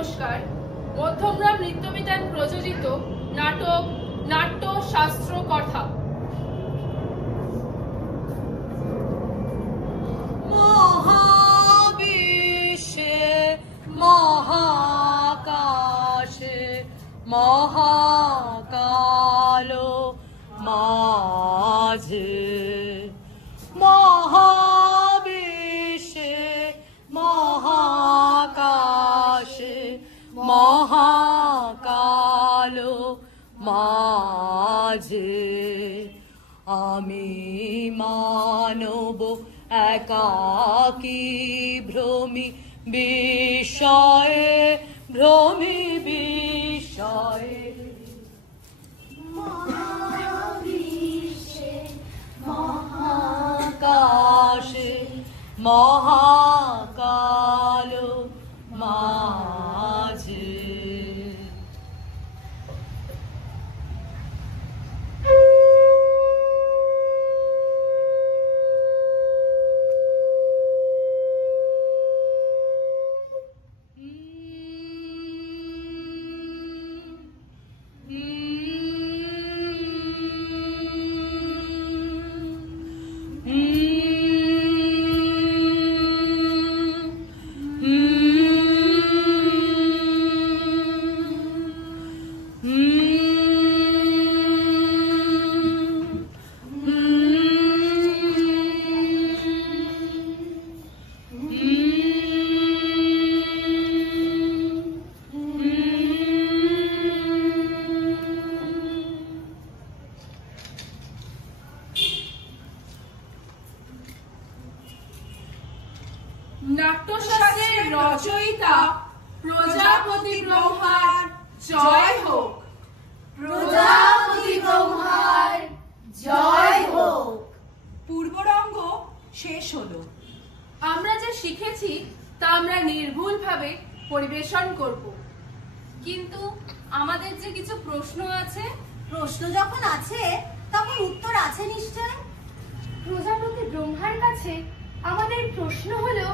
নমস্কার। মধ্যমগ্রাম নৃত্যবিতান প্রযোজিত নাটক নাট্যশাস্ত্র কথা। মহাবিশ্বে মহাকাশে মহাকালো মাঝে, মহাবিশ্বে মহাকাশে মহাকালো মাঝে আমি মানব একাকী ভ্রমি বিষয়ে মহাবিশ্বে মহাকাশে মহাকালো মাঝে। নাট্যশাস্ত্রের রচয়িতা প্রজাপতি ব্রহ্মার জয় হোক। প্রজাপতি ব্রহ্মার জয় হোক। পূর্বরঙ্গ শেষ হলো। আমরা যা শিখেছি তা আমরা নির্ভুলভাবে পরিবেশন করব, কিন্তু আমাদের যে কিছু প্রশ্ন আছে। প্রশ্ন যখন আছে তখন উত্তর আছে নিশ্চয়। প্রজাপতি ব্রহ্মার কাছে আমাদের প্রশ্ন হলো,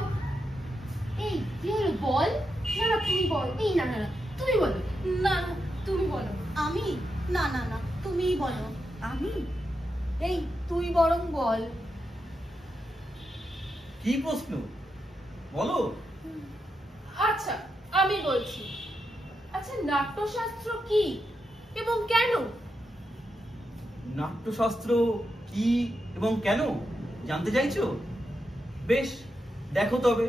এই কি হলো বল। না না তুমি বল। এই না না না তুমি বলো। না তুমি বলো। আমি না না না তুমিই বলো। আমি এই তুই বরং বল। কি প্রশ্ন বলো। আচ্ছা আমি বলছি। আচ্ছা নাট্যশাস্ত্র কি এবং কেন? নাট্যশাস্ত্র কি এবং কেন জানতে চাইছো? বেশ, দেখো তবে।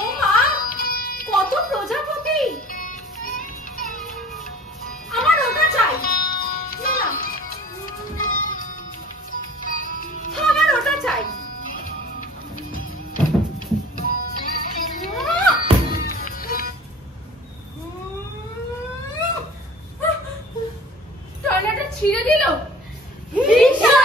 ও মা, কত প্রজাপতি! আমার ওটা চাই। না না, আমার ওটা চাই। টানাটা ছিঁড়ে দিল। হিংসা!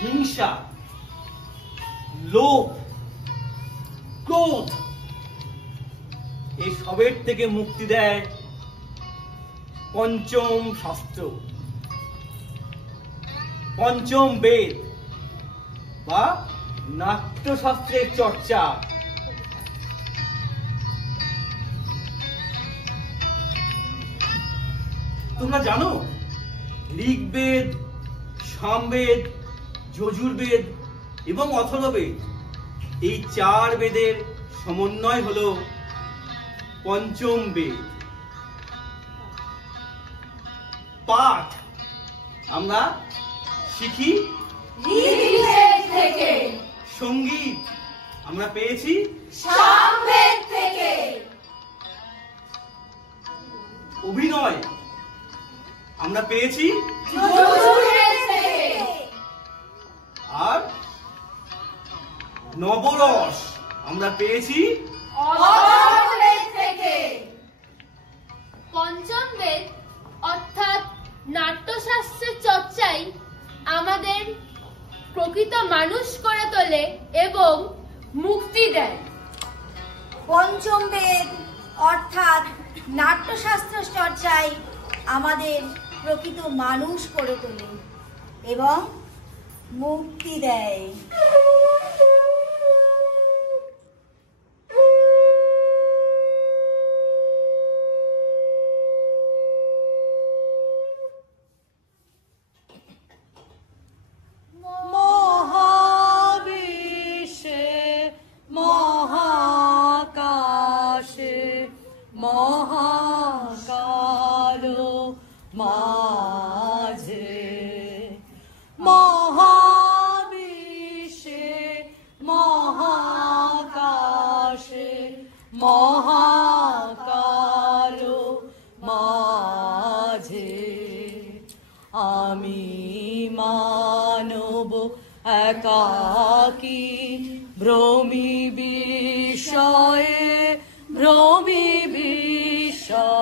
হিংসা, লোভ, ক্রোধ এসবের থেকে মুক্তি দেয় পঞ্চম শাস্ত্র, পঞ্চম বেদ বা নাট্যশাস্ত্রের চর্চা। তোমরা জানো ঋগ্বেদ, সামবেদ, যজুর্বেদ এবং অথর্ববেদ এই 4 বেদের সমন্বয় হলো পঞ্চম বেদ। পাঠ আমরা শিখি ঋগ্বেদ থেকে, সঙ্গীত আমরা পেয়েছি সামবেদ থেকে, অভিনয় আমরা পেয়েছি যজুর্বেদ থেকে, আর নবরস আমরা পেয়েছি অথর্ববেদ থেকে। পঞ্চম বেদ অর্থাৎ নাট্যশাস্ত্রের চর্চাই আমাদের প্রকৃত মানুষ করে তোলে এবং মুক্তি দেয়। পঞ্চম বেদ অর্থাৎ নাট্যশাস্ত্র চর্চায় আমাদের প্রকৃত মানুষ করে তোলে এবং মুক্তি দেয়। মহাবিশ্বে মহাকাশে মহাকালো মাঝে, মহাবিশ্বে মহাকাশে মহাকালো মাঝে আমি মানব একাকী ভ্রমি বিষয়ে, ভ্রমি বিষয়ে